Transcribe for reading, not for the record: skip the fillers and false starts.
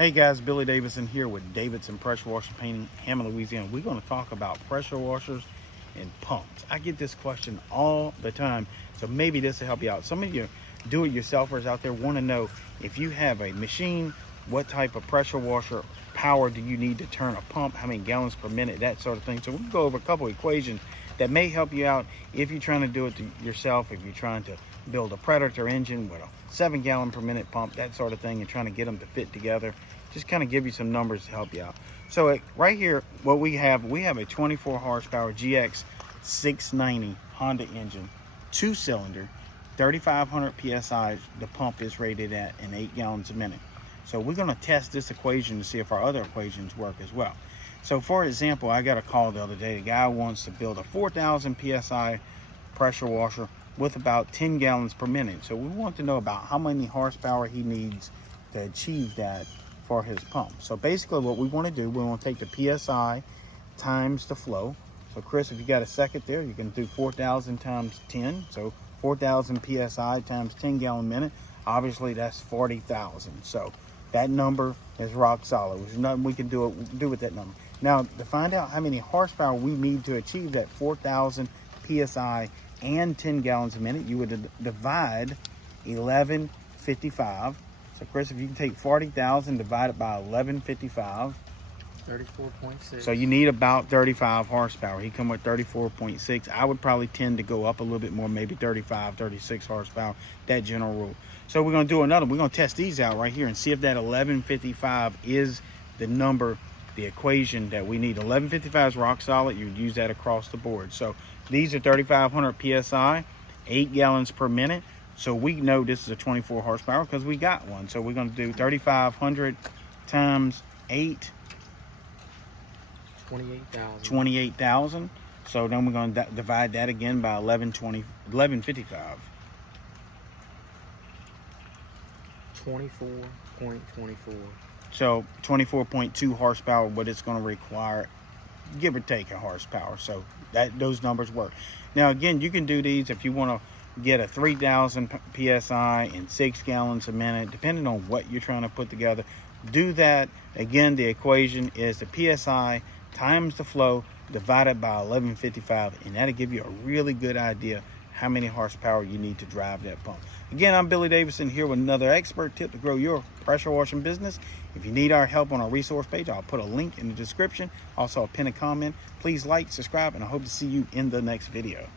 Hey guys, Billy Davidson here with Davidson Pressure Washer Painting, Hammond, Louisiana. We're going to talk about pressure washers and pumps. I get this question all the time, so maybe this will help you out. Some of you do-it-yourselfers out there want to know if you have a machine, what type of pressure washer power do you need to turn a pump, how many gallons per minute, that sort of thing. So we'll go over a couple equations that may help you out if you're trying to do it yourself, if you're trying to build a Predator engine with a 7 gallon per minute pump, that sort of thing, and trying to get them to fit together. Just kind of give you some numbers to help you out. So right here, what we have a 24 horsepower GX 690 Honda engine, 2-cylinder, 3,500 PSI. The pump is rated at, and 8 gallons a minute. So we're going to test this equation to see if our other equations work as well. So for example, I got a call the other day. The guy wants to build a 4,000 PSI pressure washer with about 10 gallons per minute. So we want to know about how many horsepower he needs to achieve that for his pump. So basically what we want to do, we want to take the PSI times the flow. So Chris, if you got a second there, you can do 4,000 times 10. So 4,000 PSI times 10 gallon minute. Obviously that's 40,000. So that number is rock solid. There's nothing we can do with that number. Now, to find out how many horsepower we need to achieve that 4,000 PSI and 10 gallons a minute, you would divide 1155. So Chris, if you can take 40,000 divided by 1155. 34.6. So you need about 35 horsepower. He come with 34.6. I would probably tend to go up a little bit more, maybe 35, 36 horsepower, that general rule. So we're gonna do another. We're gonna test these out right here and see if that 1155 is the number, the equation that we need. 1155 is rock solid. You'd use that across the board. So these are 3,500 PSI, 8 gallons per minute. So we know this is a 24 horsepower because we got one. So we're going to do 3,500 times 8. 28,000. 28,000. So then we're going to divide that again by 1155. 24.24. So 24.2 horsepower, what it's going to require, give or take a horsepower. So those numbers work. Now again, you can do these if you want to get a 3,000 PSI and 6 gallons a minute, depending on what you're trying to put together. Do that. Again, the equation is the PSI times the flow divided by 1155, and that'll give you a really good idea how many horsepower you need to drive that pump. Again, I'm Billy Davidson here with another expert tip to grow your pressure washing business. If you need our help on our resource page, I'll put a link in the description. Also, I'll pin a comment. Please like, subscribe, and I hope to see you in the next video.